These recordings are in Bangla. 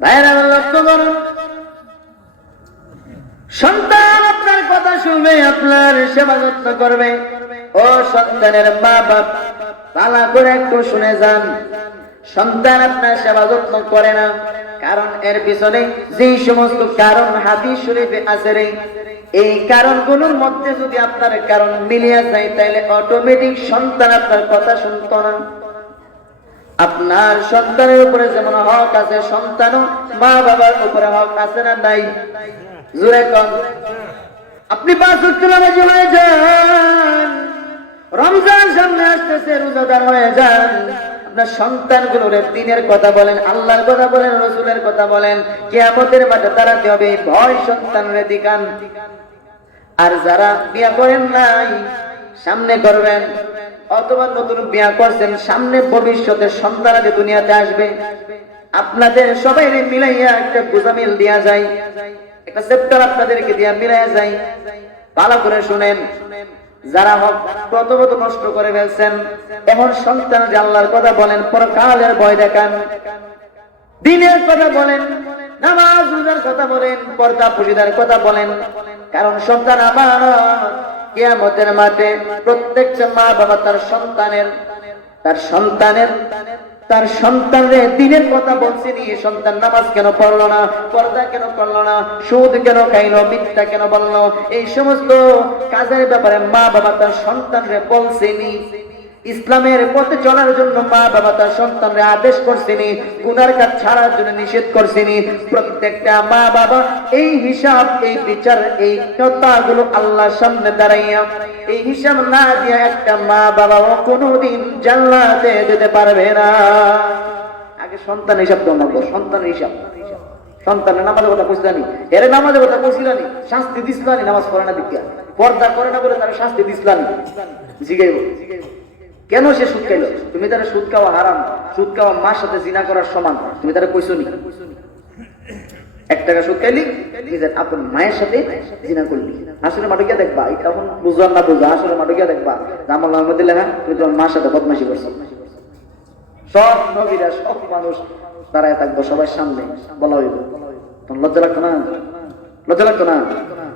ভাইরা লক্ষ্য করুন, সন্তান আপনার কথা শুনবে, আপনার সেবা যত্ন করবে। ও সন্তানের মা বাপ, ভালো করে একটু শুনে যান। সন্তান আপনার সেবা যত্ন করে না, কারণ এর পিছনে যে সমস্ত কারণ হাদিস শরীফে আছে রে, এই কারণগুলোর মধ্যে যদি আপনার কারণ মিলিয়ে যায়, তাহলে অটোমেটিক সন্তান আপনার কথা শুনতো না। আপনার সন্তানের উপরে যেমন হক আছে, সন্তানও মা বাবার উপরে হক আছে না নাই? জোরে কম। আপনি 5 ওয়াক্ত নামাজি হয়ে যান, রমজান সামনে আসতেছে, রোজাদার হয়ে যান। আপনার সন্তানগুলোর দ্বীনের কথা বলেন, আল্লাহর কথা বলেন, রাসূলের কথা বলেন। কিয়ামতের মাঠে দাঁড়াতে হবে, ভয় সন্তানের দিকান। আর যারা বিয়ে করেন নাই, সামনে করবেন, অথবা নতুন বিয়ে করছেন, সামনে ভবিষ্যতে সন্তানাদি দুনিয়াতে আসবে, আপনাদের সবাই মিলাইয়া একটা গোজামিল দেয়া যায়, একটা চ্যাপ্টার আপনাদেরকে দিয়া মিলাইয়া যায়। ভালো করে শুনেন, যারা হক প্রথমত নষ্ট করে ফেলছেন, এখন সন্তান যে আল্লাহর কথা বলেন, পরকালের ভয় দেখান, দ্বীনের কথা বলেন, নামাজ রোজার কথা বলেন, পর্দা পর্দার কথা বলেন। কারণ সন্তান আমার কিয়ামতের মাঠে প্রত্যেকটা মা বাবা তার সন্তানের দ্বীনের কথা বলছেনি। সন্তান নামাজ কেন পড়লো না, পর্দা কেন করলো না, সুদ কেন খাইলো, মিথ্যা কেন বললো, এই সমস্ত কাজের ব্যাপারে মা বাবা তার সন্তানরে বলছেনি। ইসলামের পথে চলার জন্য মা বাবা তার সন্তানরে আদেশ করছেনি, গুনার কাজ ছাড়ার জন্য নিষেধ করছেনি। প্রত্যেকটা মা বাবা এই হিসাব, এই বিচার, এই কথাগুলো আল্লাহর সামনে দাঁড়াইয়া এই হিসাব না দিয়া একটা মা বাবা কোনোদিন জান্নাতে যেতে পারবে না। আগে সন্তান হিসাব তো নব, সন্তান হিসাব। সন্তানের নামাজের কথা বুঝলানি, এর নামাজের কথা বুঝলানি, শাস্তি দিসলানি, নামাজ পড়ে না দিকা, পর্দা করে না বলে তার শাস্তি দিসলানি। জিগাইব কেন সে সুদ খাইলো? তুমি তারা সুদ খাওয়া হারাম, সুদ খাওয়া মার সাথে জিনা করার সমান, তুমি তারা কইছো নি? 1 টাকা সুদ খাইলি, নিজের আপন মায়ের সাথে জিনা করলি। আসলে মাঠে গিয়ে দেখবা, এটা এখন বুঝলাম না বুঝা, আসলে মাঠে গিয়ে দেখবা আমার নামের মধ্যে লেখা তুমি তোমার মার সাথে বদমাশি করছো। সব নবীরা, সব মানুষ দাঁড়ায় থাকবো সবার সামনে, বলা হইব, তোমার লজ্জা লাগতো না? লজ্জা লাগতো না?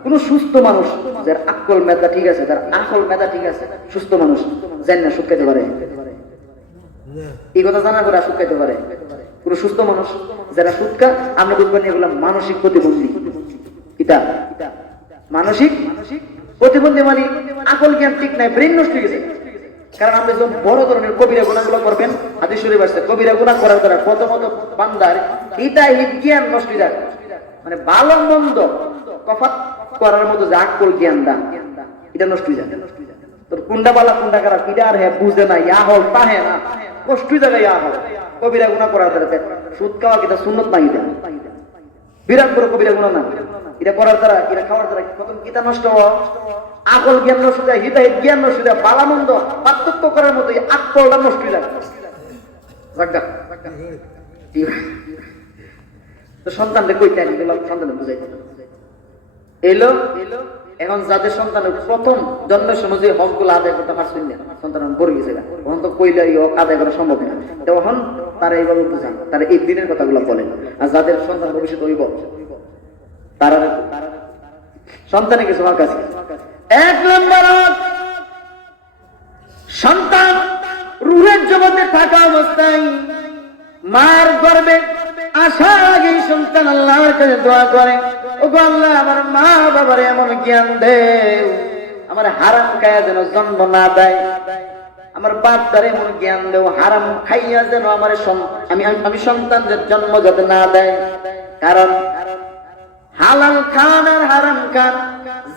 কোন সুস্থ মানুষ যার আকল মেধা ঠিক আছে, তার আকল মেধা ঠিক আছে, সুস্থ মানুষ জানি না সুদ খাইতে পারে? এই কথা জানার পরে সুদ খাইতে পারে? কোন সুস্থ মানুষ যারা সুদ খা, আমরা বুঝবেন এগুলো মানসিক প্রতিবন্ধী। কিতা মানসিক প্রতিবন্ধী? মানে আকল জ্ঞান ঠিক নাই, ব্রেন নষ্ট হয়ে গেছে। কারণ আপনি যখন বড় ধরনের কবিরা গুনাহগুলো করবেন, হাদিস শরীফে আছে কবিরা গুনাহ করার দ্বারা প্রথমত বান্দার হিতাহিত জ্ঞান নষ্ট হয়ে যায়। মানে ভালো মন্দ তফাৎ করার মতো যে আকল জ্ঞান দান, এটা নষ্ট হয়ে যায়। তোর কোনটা বালা কোনটা খারাপ এটা আর হ্যাঁ বুঝে না, ইয়া হল তাহে না, নষ্ট হয়ে যাবে। ইয়া হল কবিরা গুনাহ করার দ্বারা সুদ খাওয়া কিটা সুন্নত না, এটা বিরাট বড় কবিরা গুনাহ না। এটা করার দ্বারা, এটা খাওয়ার দ্বারা প্রথম কিটা নষ্ট হওয়া, আকল জ্ঞান নষ্ট হয়ে যায়, হিতাহিত জ্ঞান নষ্ট হয়ে যায়, ভালো মন্দ পার্থক্য করার মতো আকলটা নষ্ট হয়ে যায়। তো সন্তানকে কইতে আনি গেলাম, সন্তানকে বুঝাইতে এলো। এখন যাদের সন্তানের প্রথম জন্মের সময় যে হক গুলো আদায় করতে পারছেন না, সন্তান বড় গেছে, তখন তো কইলে হক আদায় করা সম্ভব না। তখন তারা এইভাবে বুঝান, তারা এই দিনের কথাগুলো বলেন। আর যাদের সন্তান ভবিষ্যৎ হইব, তারা সন্তানের কিছু হক আছে। 1 নম্বর হক, সন্তান রূহের জগতে থাকা অবস্থায় মার গর্ভে আসার আগে সন্তান আল্লাহর কাছে দোয়া করে, ওগো আল্লাহ আমার মা বাবার এমন জ্ঞান দে, আমার হারাম খাইয়া যেন জন্ম না দেয়, আমার বাপ তার এমন জ্ঞান দেও, হারাম খাইয়া যেন আমার আমি সন্তানদের জন্ম যাতে না দেয়। কারণ হালাল খান আর হারাম খান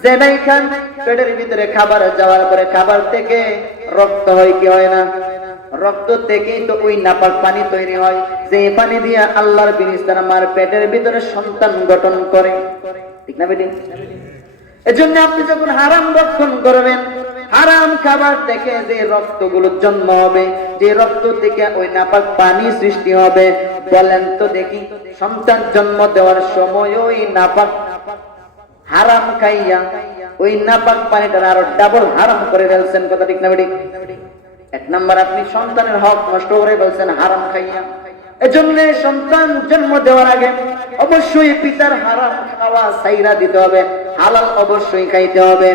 যেটাই খান, পেটের ভিতরে খাবার যাওয়ার পরে খাবার থেকে রক্ত হয় কি হয় না? রক্ত থেকেই তো ওই নাপাক পানি তৈরি হয়, যে পানি দিয়ে আল্লাহর ফেরেশতারা মার পেটের ভিতরে সন্তান গঠন করে, ঠিক না বেটি? এজন্য আপনি যখন হারাম ভক্ষণ করবেন, হারাম খাবার থেকে যে রক্তগুলো জন্ম হবে, যে রক্ত থেকে ওই নাপাক পানি সৃষ্টি হবে, বলেন তো দেখি সন্তান জন্ম দেওয়ার সময় ওই নাপাক হারাম খাইয়া ওই নাপাক পানিটা আরো ডাবল হারাম করে ফেলছেন, কথা ঠিক না বেটি? 1 নাম্বার আপনি সন্তানের হক নষ্ট করে ফেলছেন হারাম খাইয়া। এজন্য সন্তান জন্ম দেওয়ার আগে অবশ্যই পিতার হারাম খাওয়া ছাইরা দিতে হবে, হালাল অবশ্যই খাইতে হবে,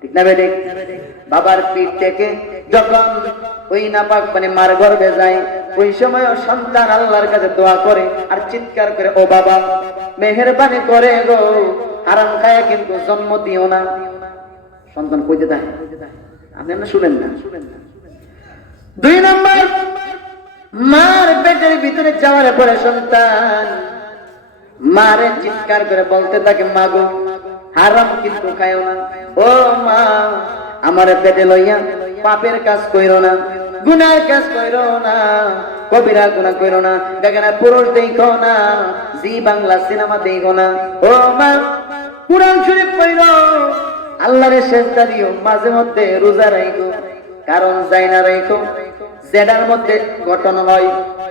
ঠিক না বেঠিক? বাবার পিঠ থেকে যখন ওই নাপাক মানে মার গর্ভে যায়, ওই সময় সন্তান আল্লাহর কাছে দোয়া করে আর চিৎকার করে, ও বাবা মেহেরবানি করে গো, হারাম খায়া কিন্তু জন্ম দিও না। সন্তান কইতে থাকে, আপনি শুনেন না। 2 নম্বর, মার পেটের ভিতরে যাওয়ার পরে সন্তান মারে চিৎকার করে বলতে থাকে, মা গো হারাম কিন্তু খায়ও না, ও মা আমার পেটে লইয়া পাপের কাজ কইরো না, গুনার কাজ কইরো না, কবিরা গুনাহ কইরো না, দেখেন পুরুষ দেখো না, জি বাংলা সিনেমা দেখো না, ও মা কুরআন শরীফ পড়ো, আল্লাহরে সেজদা দিও, মাঝে মধ্যে রোজা রাখো, কারণ যাই না রাখো যেটার মধ্যে গঠন হয়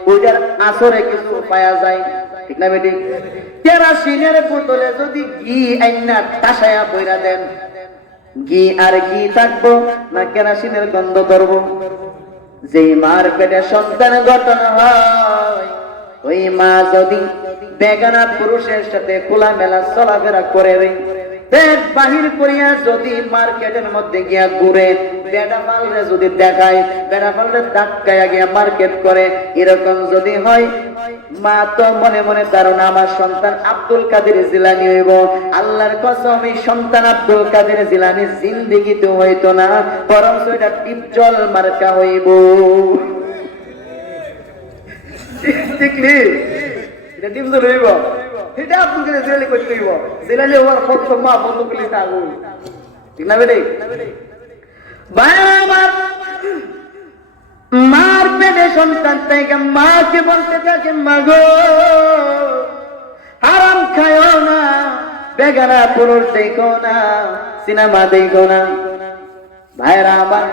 ওইটার আসরে কিছু পাওয়া যায়, ঠিক না বেটি? কেরাসিনের বোতলে যদি ঘি আইনা ঠাসায়া বইরা দেন, ঘি আর ঘি থাকবো না কেরাসিনের গন্ধ ধরবো? যে মার পেটে সন্তান গঠন হয়, ওই মা যদি বেগানা পুরুষের সাথে খোলামেলা চলাফেরা করে, পেট বাহির করিয়া যদি মার্কেটের মধ্যে গিয়া ঘুরে, বেড়া পালরে যদি দেখায়, বেড়া পালরে ধাক্কায়া গিয়া মার্কেট করে, এরকম যদি হয়, মা তো মনে মনে ধারণা আমার সন্তান আব্দুল কাদের জিলানী হইব। আল্লাহর কসম এই সন্তান আব্দুল কাদের জিলানী জিন্দেগিতে হইতো না, বরং এটা টিপজল মার্কা হইব। দেখলি এটা টিপজল হইব, এটা আব্দুল কাদের জিলানী করতে হইব। জিলানী হওয়ার প্রথম মা বন্ধ করলে থাকবো, ঠিক না বেটে? মার পেটে সন্তান থেকে মাকে বলতে থাকে, মা গো হারাম খায়ও না, বেগানা পুরুষ দেখো না, সিনেমা দেখো না। ভাইরা আমার,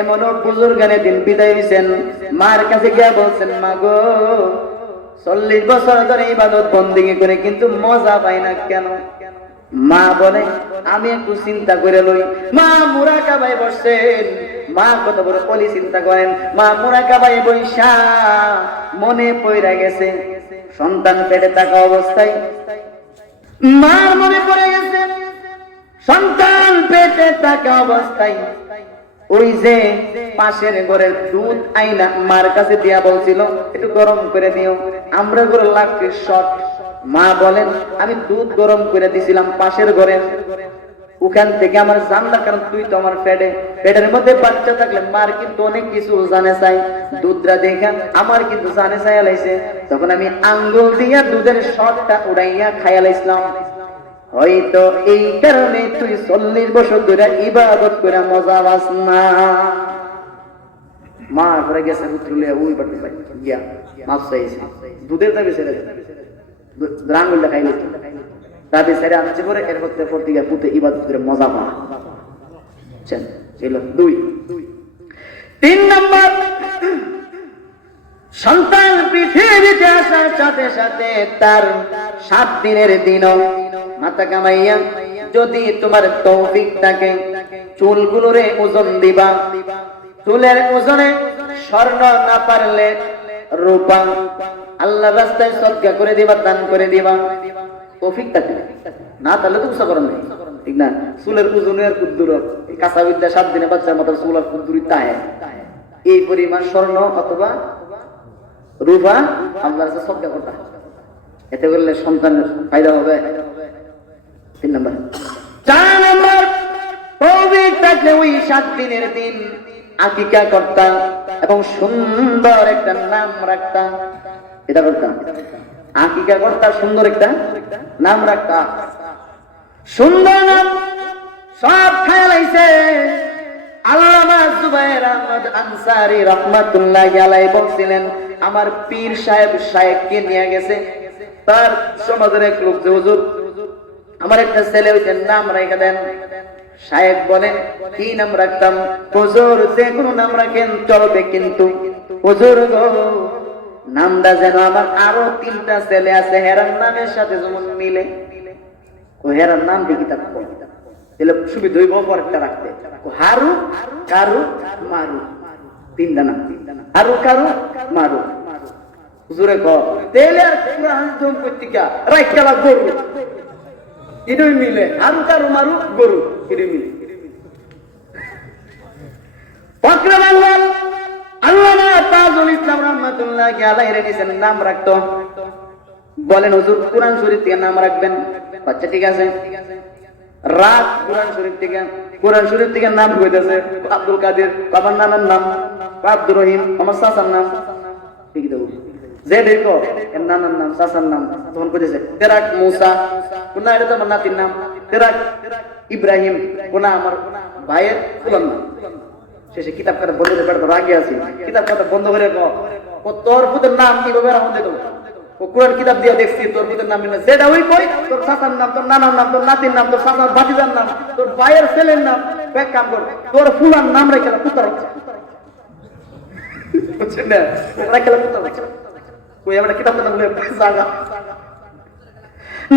এমনও বুজুর্গানে দিন বিদায় হইছেন, মার কাছে গিয়া বলছেন, মা গো 40 বছর ধরে ইবাদত বন্দেগী করে কিন্তু মজা পাই না কেন? মা বলে, আমি একটু চিন্তা করে লই। মা মুরাকাবায় বসছেন, মা কত বড় পলি চিন্তা করেন, মা মুরাকাবায় বইসা মনে পড়ে গেছে সন্তান পেটে থাকা অবস্থায়, মার মনে পড়ে গেছে সন্তান পেটে থাকা অবস্থায় ওই যে পাশের ঘরের দুধ আইনা মার কাছে দিয়া বলছিল, একটু গরম করে দিও, আমরা ঘরে লাগছে শর্ট। মা বলেন, আমি দুধ গরম করে দিছিলাম পাশের ঘরে, ওখান থেকে আমার জানলা, কারণ তুই তো আমার পেটের মধ্যে বাচ্চা থাকলে মার কিন্তু অনেক কিছু জানে চাই, দুধরা দেখা আমার কিন্তু জানে চাই লাইছে, তখন আমি আঙ্গুল দিয়া দুধের শর্টটা উড়াইয়া খাইয়া লাইছিলাম, হয়তো এই কারণে তুই 40 বছর ধরে ইবাদত করে মজা পাস না। মা করে গেছে উঠলে ওই বাড়ি গিয়া মাছ চাইছে, দুধের দাবি ছেড়ে আঙ্গুলটা খাইলে দাবি ছেড়ে আনছে পরে এর মধ্যে পড়তে গিয়ে পুঁতে ইবাদত করে মজা পা। 2 3 নম্বর, সন্তান পৃথিবীতে আসার সাথে সাথে তার 7 দিনের দিনও মাথা কামাইয়া যদি তোমার তৌফিক থাকে চুলগুলোরে ওজন দিবা, চুলের ওজনে স্বর্ণ না পারলে রূপা আল্লাহর রাস্তায় সদকা করে দিবা, দান করে দিবা, তৌফিক থাকে না তাহলে তো উৎসাহ করেন, ঠিক না? চুলের ওজনের কুদ্দুর কাঁচা বিদ্যা 7 দিনে বাচ্চার মাথার চুল আর কুদ্দুরি তাহে এই পরিমাণ স্বর্ণ অথবা রূপা আল্লাহর কাছে সদকা করতে, এতে করলে সন্তানের ফায়দা হবে। 3 নম্বর। 4 নম্বর, তৌফিক থাকলে ওই 7 দিনের দিন আকিকা করতা এবং সুন্দর একটা নাম রাখতা, এটা করতাম, আকিকা করতা, সুন্দর একটা নাম রাখতা, সুন্দর নাম সব খেয়াল আইছে। আল্লামা জুবায়ের আহমদ আনসারী রাহমাতুল্লাহি আলাইহি বলছিলেন, আমার পীর সাহেব শায়েখকে নিয়ে গেছে তার সমাজের এক লোক, যে হুজুর আমার একটা ছেলে হইছে, নাম রেখে দেন। শায়েখ বলেন, কি নাম রাখতাম? হুজুর যে কোনো নাম রাখেন চলবে, কিন্তু হুজুর গো নামটা যেন আমার আরো 3টা ছেলে আছে হেরার নামের সাথে যেমন মিলে, ও হেরার নাম দেখি থাকবো, তাহলে সুবিধা হইব পরেরটা রাখতে। হারু কারু মারু, 3টা নাম, হারু কারু মারু। হুজুরে ক তেলে আর কুরআন জম কইতিকা রাইকালা গরু ইডই মিলে আরু কারু মারু গরু ইডই মিলে আকরাম আল্লামা তাজুল ইসলাম রাহমাতুল্লাহি আলাইহি এর নাম রাখতো বলেন হুজুর কুরআন শরীফ থেকে নাম রাখবেন আচ্ছা ঠিক আছে রাত কুরআন শরীফ থেকে নাম কইতেছে আব্দুল কাদের বাবার নামের নাম আব্দুর রহিম আমার চাচার নাম ঠিক দেব যে দেখো এর নামের নাম চাচার নাম তখন কইতেছে তেরাক মুসা কোন এটা তো আমার নাতির নাম তেরাক ইব্রাহিম কোন আমার ভাইয়ের ফুলার নাম শেষে কিতাব কথা বন্ধ করে বেড়া রাগে আছে কিতাব কথা বন্ধ করে ও তোর পুতের নাম কিভাবে রাখুন দেব ও কোরআন কিতাব দিয়ে দেখছি তোর পুতের নাম না যেটা ওই কই তোর চাচার নাম তোর নানার নাম তোর নাতির নাম তোর চাচার ভাতিজার নাম তোর ভাইয়ের ছেলের নাম এক কাম কর তোর ফুলার নাম রেখে পুত্র বুঝছেন না রেখে পুত্র কই আমরা কিতাব কথা বলে জায়গা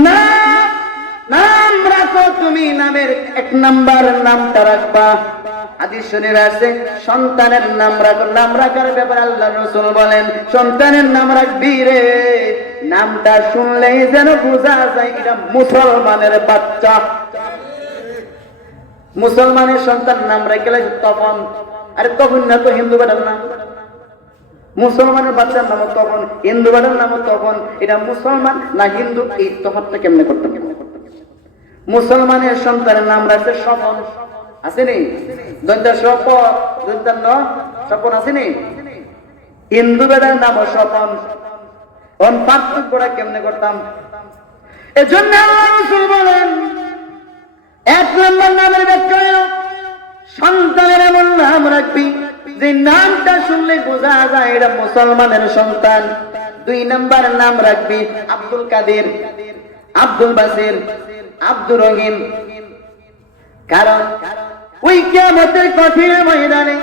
না নাম রাখো তুমি নামের এক নাম্বার নামটা রাখবা হাদিস শরীফে আছে সন্তানের নাম রাখো নাম রাখার ব্যাপারে আল্লাহর রাসূল বলেন সন্তানের নাম রাখবি রে নামটা শুনলেই যেন বোঝা যায় এটা মুসলমানের বাচ্চা মুসলমানের সন্তান নাম রাখলে তখন আরে তখন না তো হিন্দু বেটার নাম মুসলমানের বাচ্চার নাম তখন হিন্দু বেটার নাম তখন এটা মুসলমান না হিন্দু এই তফাৎটা কেমনে করতে মুসলমানের সন্তানের নাম রাখছে স্বপন আসেনি দন্তা স্বপ দন্তা ন স্বপন আসেনি হিন্দু বেটার নাম স্বপন অন পার্থক্যটা কেমনে করতাম এজন্য আল্লাহ রাসূল বলেন এক নম্বর নামের ব্যাখ্যা হলো সন্তানের এমন নাম রাখবি যে নামটা শুনলে বোঝা যায় এটা মুসলমানের সন্তান দুই নম্বর নাম রাখবি আব্দুল কাদের আব্দুল বাসির আব্দুর রহিম কারণ ওই কিয়ামতের কঠিন ময়দানে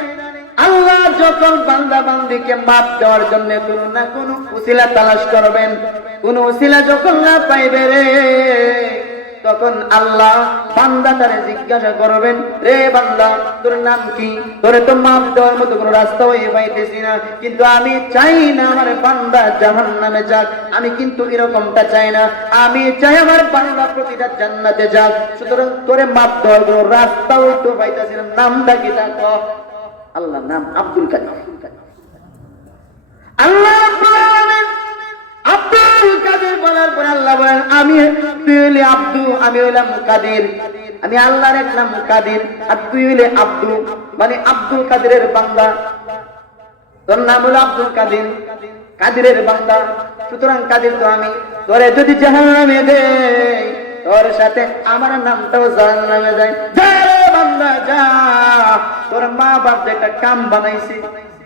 আল্লাহ যখন বান্দা বান্দিকে মাপ দেওয়ার জন্য কোনো না কোনো উসিলা তালাশ করবেন কোন উসিলা যখন না পাইবে রে তখন আল্লাহ বান্দাটারে জিজ্ঞাসা করবেন রে বান্দা তোর নাম কি তোরে তো মাপ দেওয়ার মতো কোনো রাস্তা হয়ে পাইতেছি না কিন্তু আমি চাই না আমার বান্দা জাহান্নামে যাক আমি কিন্তু এরকমটা চাই না আমি চাই আমার বান্দা প্রতিটা জান্নাতে যাক সুতরাং তোরে মাপ দেওয়ার কোনো রাস্তা হইতে পাইতেছি না নামটা কি দেখো আল্লাহ নাম আব্দুল কাদের আল্লাহ আব্দুল কাদের বলার পর আল্লাহ বলেন আমি তুই হইলে আব্দু আমি হইলাম কাদের আমি আল্লাহর এক নাম কাদের আর তুই হইলে আব্দু মানে আব্দুল কাদেরের বান্দা তোর নাম হলো আব্দুল কাদের কাদেরের বান্দা সুতরাং কাদের তো আমি তোরে যদি জাহান্নামে দেই তোর সাথে আমার নামটাও জাহান্নামে যায় যা রে বান্দা যা তোর মা বাপ যেটা কাম বানাইছে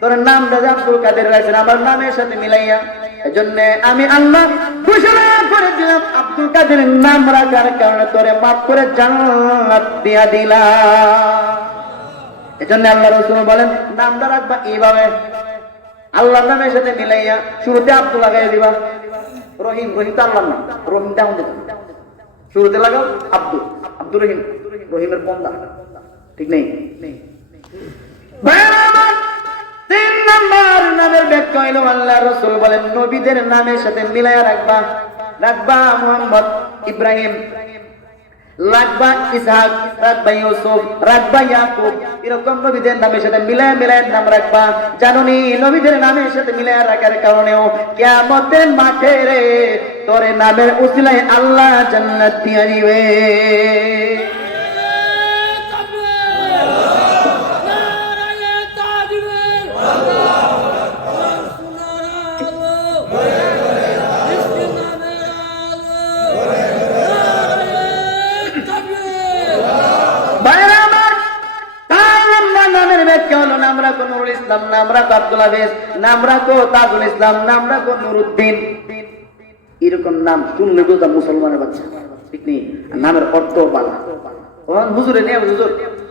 তোর নামটা আব্দুল কাদের রাখছেন আমার নামের সাথে মিলাইয়া এজন্য আমি আল্লাহ ঘোষণা করে দিলাম আব্দুল কাদেরের নাম রাখার কারণে তোরে মাফ করে জান্নাত দিয়া দিলাম এজন্য আল্লাহ রাসূল বলেন নামটা রাখবা এইভাবে আল্লাহর নামের সাথে মিলাইয়া শুরুতে আব্দুল লাগাই দিবা রহিম রহিম তো আল্লাহর নাম রহিম দাও শুরুতে লাগাও আব্দুর রহিম রহিমের বন্দা ঠিক নেই তিন নম্বর নামের ব্যাখ্যা হইল আল্লাহ রাসূল বলেন নবীদের নামের সাথে মিলায়া রাখবা মুহাম্মদ ইব্রাহিম রাখবা ইসহাক রাখবা ইউসুফ রাখবা ইয়াকুব এরকম নবীদের নামের সাথে মিলায়া নাম রাখবা জানুনি নবীদের নামের সাথে মিলায়া রাখার কারণেও কিয়ামতের মাঠে রে তোর নামের উসিলায় আল্লাহ জান্নাত দিয়া দিবে নাম রাখো নুরুল ইসলাম নাম রাখো আব্দুল হাফেজ নাম রাখো তাজুল ইসলাম নাম রাখো নুরুদ্দিন এরকম নাম শুনলে বোঝা মুসলমানের বাচ্চা ঠিক নেই নামের অর্থ পালা হুজুরে নেই হুজুর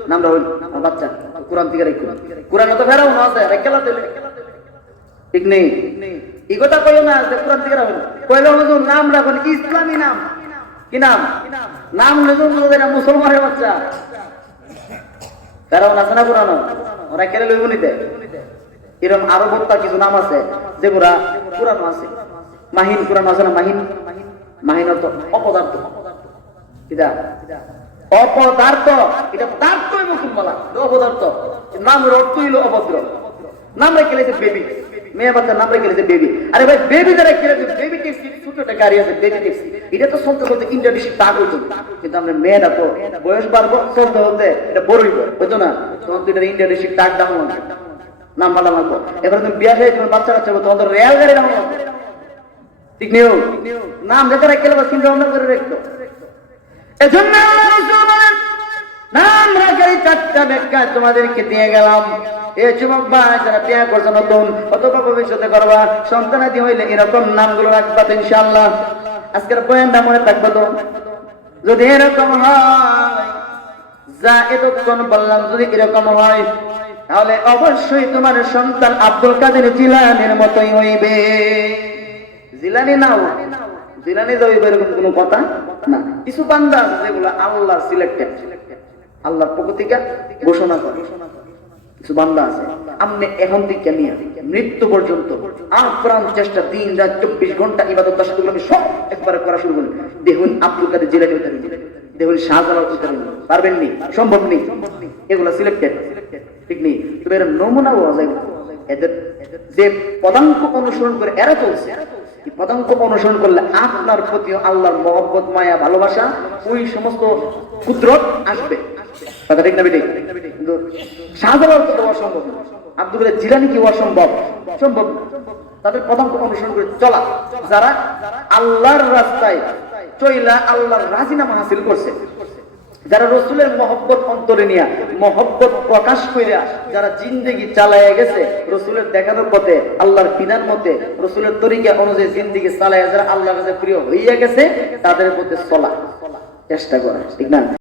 নামটা হইল আমার বাচ্চা কোরআন থেকে রেখে কোরআন তো ফেরাও না আছে রেখেলা দিলে ঠিক নেই এই কথা কইও না যে কোরআন থেকে রাখুন কইলো হুজুর নাম রাখুন ইসলামী নাম কি নাম নাম হুজুর মুসলমানের বাচ্চা ফেরাও না আছে না কোরআন ওরা কেড়ে লইব নিতে এরকম আরো বক্তা কিছু নাম আছে যেগুলা পুরানো আছে, মাহিন পুরানো আছে না, মাহিন মাহিন অর্থ অপদার্থ, এটা অপদার্থ, এটা দার্থ মুখুম বলা, অপদার্থ নামের অর্থ হইল অভদ্র। নাম রেখে লেগেছে বেবি, মেয়ে বাচ্চার নাম রেখে লেগেছে বেবি। আরে ভাই বেবি যারা খেলেছে, বেবি ট্যাক্সি ছোট একটা গাড়ি আছে বেবি ট্যাক্সি, এটা তো চলতে চলতে ইন্টারনেশন তা করছে, কিন্তু আমরা মেয়েরা তো বয়স বাড়বো চলতে চলতে এটা বড়ই হইতো না, তখন তো এটা ইন্টারনেশন টাক দাম নাম ভালো লাগবো। এবার তুমি বিয়া খেয়ে তোমার বাচ্চা কাচ্চা তখন তো রেল গাড়ি নাম লাগবে, ঠিক নেই নাম যেটা রেখে লেবো চিন্তা ভাবনা করে রাখতো। এজন্য নাম রাখার চারটা ব্যাখ্যা তোমাদেরকে দিয়ে গেলাম। এই যুবক ভাই যারা বিয়ে করছো নতুন অথবা ভবিষ্যতে করবা, সন্তানাদি হইলে এরকম নামগুলো রাখবা তো ইনশাআল্লাহ। আজকের বয়ানটা মনে থাকবে তো, যদি এরকম হয় যা এতক্ষণ বললাম যদি এরকম হয়, তাহলে অবশ্যই তোমার সন্তান আব্দুল কাদের জিলানীর মতোই হইবে। জিলানী নাও, জিলানী যাইবে এরকম কোনো কথা না। কিছু বান্দা আছে যেগুলো আল্লাহ সিলেক্টেড, আল্লাহর পক্ষ থেকে ঘোষণা করে। কিছু বান্দা আছে আপনি এখন থেকে নিয়ে মৃত্যু পর্যন্ত আপ্রাণ চেষ্টা, দিন রাত 24 ঘন্টা ইবাদত আমি সব একবারে করা শুরু করলেন, দেখুন আব্দুল কাদের জিলানী হতে দেখুন শাহজালাল হতে পারবেন নি, সম্ভব নেই, এগুলো সিলেক্টেড, ঠিক নেই। তবে এর নমুনাও যায়, এদের যে পদাঙ্ক অনুসরণ করে এরা চলছে, পদাঙ্ক অনুসরণ করলে আপনার প্রতি আল্লাহর মহব্বত, মায়া, ভালোবাসা, ওই সমস্ত কুদরত আসবে, কথা ঠিক না বেঠিক? কিন্তু শাহজালাল তো অসম্ভব, আব্দুল কাদের জিলানী কি অসম্ভব? সম্ভব। তাদের পদাঙ্ক অনুসরণ করে চলা, যারা আল্লাহর রাস্তায় চইলা আল্লাহর রাজিনামা হাসিল করছে, যারা রসুলের মহব্বত অন্তরে নিয়া মহব্বত প্রকাশ কইরা যারা জিন্দেগি চালাইয়া গেছে রসুলের দেখানোর পথে, আল্লাহর বিধান মতে, রসুলের তরিকা অনুযায়ী জিন্দেগি চালাইয়া যারা আল্লাহর কাছে প্রিয় হইয়া গেছে, তাদের মধ্যে চলা চেষ্টা করা, ঠিক না?